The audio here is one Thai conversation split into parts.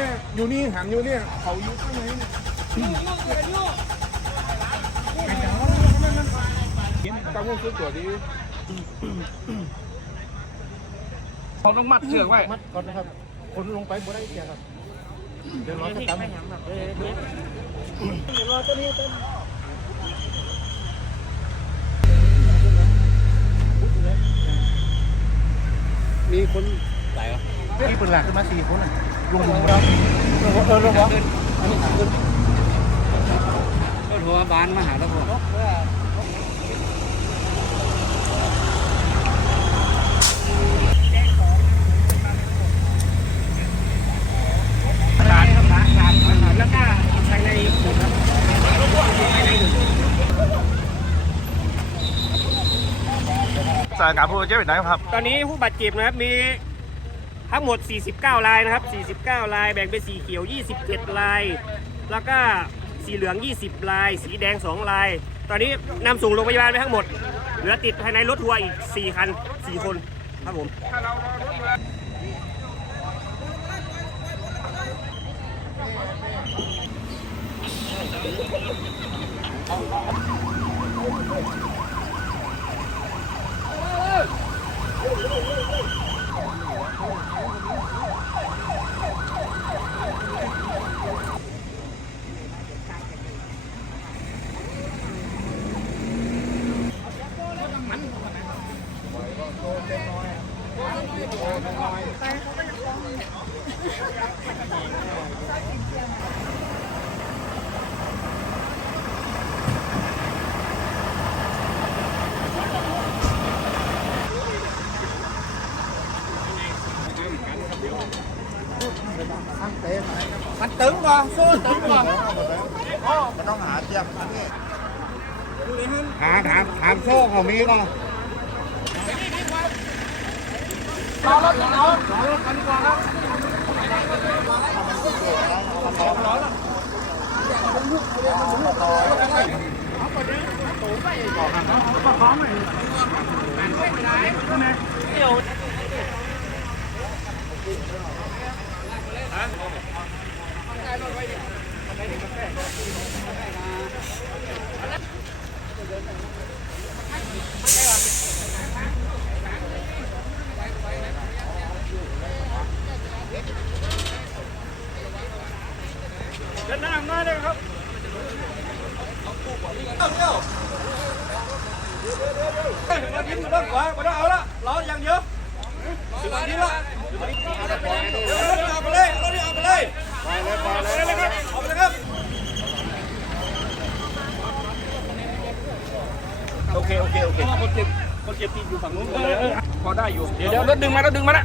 ี่อยู่นี่หันอยู่เนี่ยเขาอยู่ข้างในเนี่ยกำลังซื้อตัวดีเขาต้องมัดเชือกไว้มัดก่อนนะครับคนลงไปบ่ได้เสียครับเดี๋ยวรอสักคำมีคนนี่เป็นหลักขึ้นมาสี่คนอะ ลงลงแล้วเออเออลงวะอันนี้ขึ้นรบานมาหาแล้วผมร้านครับร้านร้าหาแล้วก็ภายในหมู่ครับภายในหมู่สถานการณ์ผู้บาดเจ็บเป็นไงครับ ตอนนี้ผู้บาดเจ็บนะครับมี ทั้งหมด 49รายนะครับ 49ราย แบ่งเป็นสีเขียว 27ราย แล้วก็สีเหลือง 20ราย สีแดง2ราย ตอนนี้นำส่งโรงพยาบาลไปทั้งหมด เหลือติดภายในรถทัวร์อีก 4 คัน 4 คนครับผมมันตึ งก่อนสู้ตึงก่อนมันต้องหาเชือกนี่หาถามถามโซ่เขามีก่อนเ来吧，可以。来，你们带，你们。 เคโอเคโอเคคนเจ็บคนเจ็บที่อยู่ฝั่งนู้นเลยพอได้อยู่เดี๋ยวเดี๋ยวรถดึงมารถดึงมาละ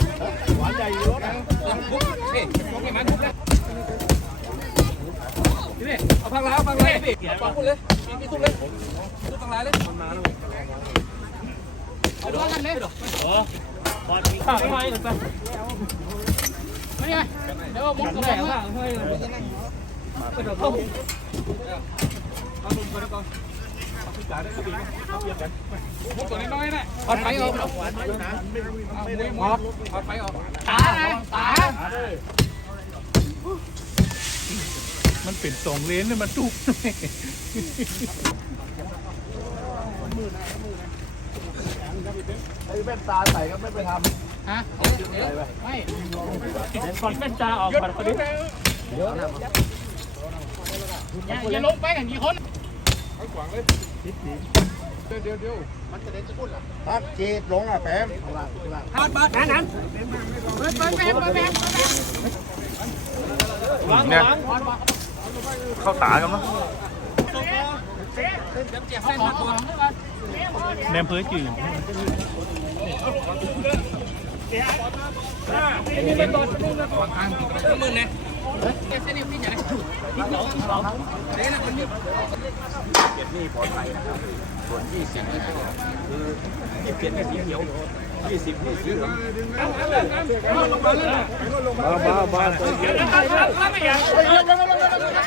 ฟังแล้วพังเลยพี่เอาพูดเลยพี่ทุกเลยทุกพังแล้วเลยมันมาแล้วเอาด้วยกันเลยข้าวไม่ไหวหรือเปล่าไม่ไงเดี๋ยวมุดกระแบงว่าเฮ้ยไปเดี๋ยวเข้าเอาลงไปก่อนเอาขึ้นจ่ายได้ก็ดีเอาเปรียบกันมุดตัวน้อยนะเอาไปออกเอามุ้ยมอดเอาไปออกตาตา มันเป็นสองเลนเลยมันจุกไอ้แว่นตาใส่ก็ไม่ไปทฮะไม่เห็นก่อนเป็นตาออกก่อนคนนี้อย่าอย่าลงไปกันมีคนำเอาขวางเลยเดี๋ยวเดี๋ยวเดี๋ยวถ้าจีดลงอะแปมนั้นนั้นเนี่ยเข้าตากันมั้งแนมเพื่อจืดมือเนี่ยเส้นนิ้วพี่ใหญ่ที่สองที่สองเด้นะคนนี้บ้าบ้าบ้า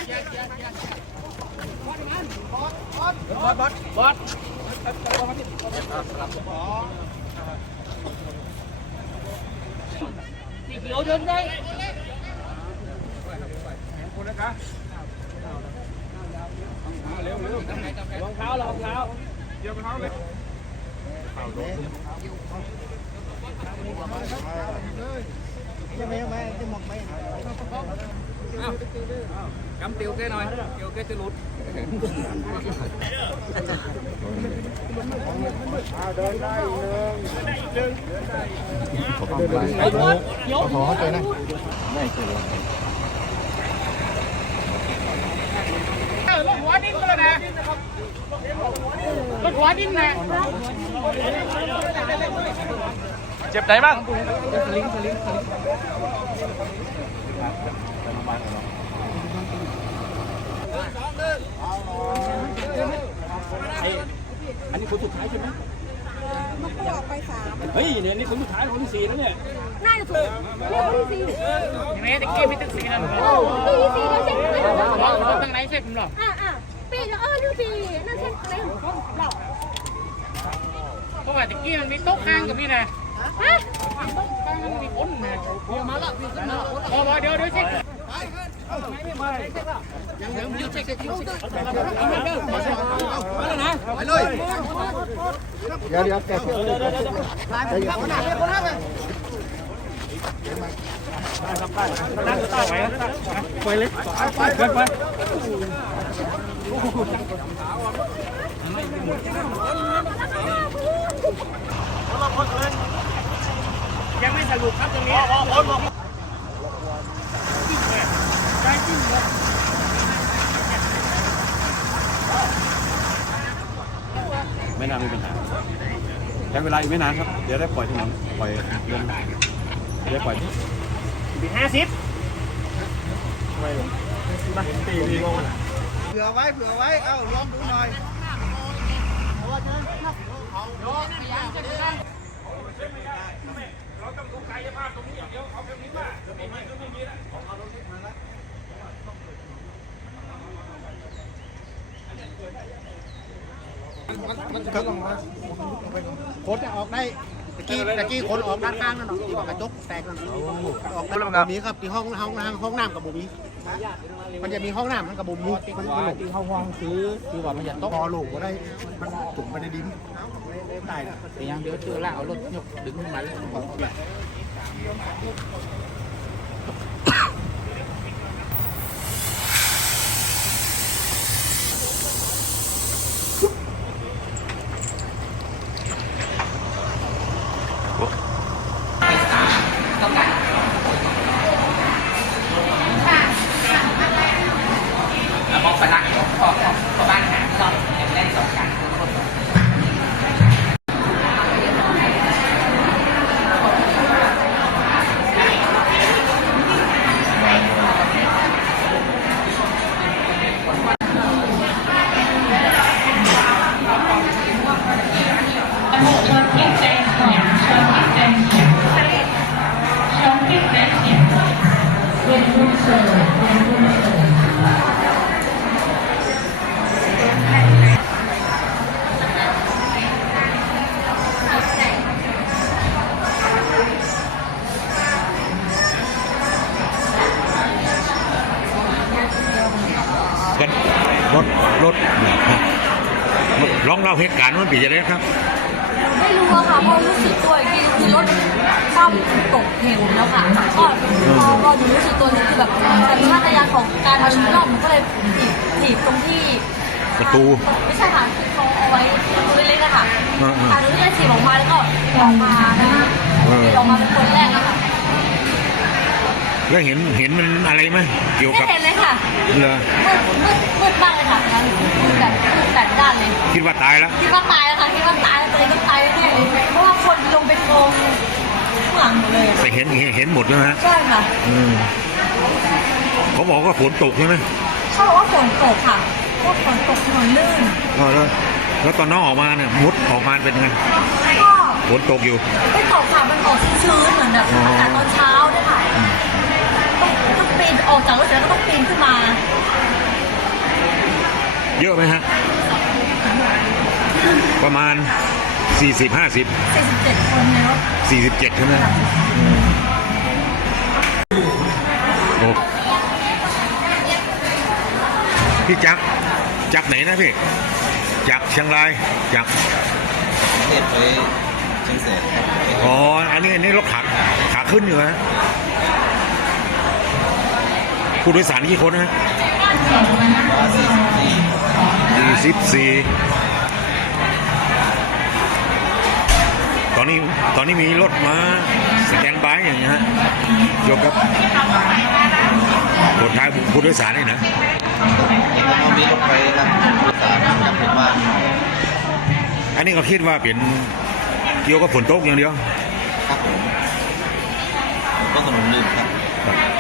ไม่อยากสีเขียวเดินได้รองเท้ารองเท้าเดี๋ยวไปเท้าเลยกำติวแกหน่อยเดี๋ยวแก จะหลุดรถหัวดิ้นก็แล้วนะรถหัวดิ้นนะเจ็บไหนบ้าง อันนี้คนสุดท้ายใช่ไหมมันก็ออกไปสามเฮ้ยเนี่ยนี่คนสุดท้ายคนที่สี่แล้วเนี่ย น่าจะถูกเรียกว่าที่สี่ยังไงตะกี้พี่ตึกสี่นั่นโอ้ที่สี่แล้วเช็คไม่ได้หรอตั้งไหนเช็คผมหรออะอะปีแล้วเออนี่ปีนั่นเช็คอะไรของเขาเราเพราะว่าตะกี้มันมีโต๊ะข้างกับพี่นะฮะโต๊ะข้างมันมีคนนะเดี๋ยวมาละพี่ขึ้นมาพอพอเดี๋ยวเดี๋ยวเช็ค เดี๋ยวเช็คเช็คเอาเดี๋ยวแล้วนะไปเลยเดี๋ยวเดี๋ยวแกเสียยังไม่สรุปครับตรงนี้ ไม่น่ามีปัญหาใช้เวลาอีกไม่นานครับ เดี๋ยวได้ปล่อยถนนปล่อยเดินเดี๋ยวได้ปล่อยห้าสิบเผื่อไว้เผื่อไว้ เอ้าลองดูหน่อยคนออ กได้ตะกี้ตะกี้คนออกด้านข้างนั่นหรอที่ว่ากระจกแตกนั่นออกได้แบบนี้ครับที่ห้องห้องห้องน้ำกับบุมีมันจะมีห้องน้ำมันกับบุมีมันหลบที่ห้องห้องซื้อที่ว่ามันจะต้องพอหลบก็ได้มันจุ่มไปในดินตายแต่ยังเดี๋ยวเจอล่าเอารถยกดึงขึ้นมาเลยาเหตุการณ์มันเป็นยังไงครับ ไม่รู้อะค่ะเพราะรู้สึกตัวอีกทีคือรถคว่ำตกเหวแล้วค่ะก็พอพอหนูรู้สึกตัวนี่คือแบบสัญชาตญาณของการเอาชีวิตรอดมันก็เลยถีบถีบตรงที่ประตูไม่ใช่ค่ะคือเขาเอาไว้ประตูเล็กๆอะค่ะอ่าๆค่ะหนูก็เลยถีบออกมาแล้วก็ออกมานะคะเออถีบออกมาเป็นคนแรกอะค่ะ แล้วเห็นเห็นมันอะไรไหมเกี่ยวไม่กับเห็นเลยค่ะเหรอมืดมืดมืดมากเลยค่ะนั้นมืดแบบมืดแบบด้านเลย คิดว่าตายแล้ว คิดว่าตายแล้วค่ะคิดว่าตายแล้วตัวเองก็ตายแน่ๆเลยเพราะว่าคนลงไปโกงข้างหลังหมดเลยอะแต่เห็นเห็นเห็นหมดใช่ไหมฮะใช่ค่ะอืมเขาบอกว่าฝนตกใช่ไหมเขาบอกว่าฝนตกค่ะว่าฝนตกถนนลื่นอ๋อแล้วแล้วตอนน้องออกมาเนี่ยมุดออกมาเป็นไงก็ฝนตกอยู่ ไม่ตกค่ะมันออกชื้นๆเหมือนแบบอ๋อออากาศตอนเช้าด้วยค่ะ ต้องต้องปีนออกจากรถเสร็จแล้วก็ต้องปีนขึ้นมา เยอะไหมฮะ ประมาณ 40 50 47 คนแล้ว47 ใช่ไหมอืมโอ้พี่จักรจากไหนนะพี่ จากเชียงรายจากเทศไปเชียงแสนอ๋อ อันนี้อันนี้รถขาขาขึ้นอยู่ฮะ ผู้โดยสารกี่คนฮะว่าสี่สิบสี่ตอนนี้ตอนนี้มีรถมาสแตนบายอย่างเงี้ยฮะเกี่ยกับคนท้ายผู้โดยสารนี่นะมีรถไฟรับผู้โดยสารกลับหมู่บ้านอันนี้ก็คิดว่าเป็นเกี่ยวกับฝนตกอย่างเดียวครับผมก็ถนนลื่นครับ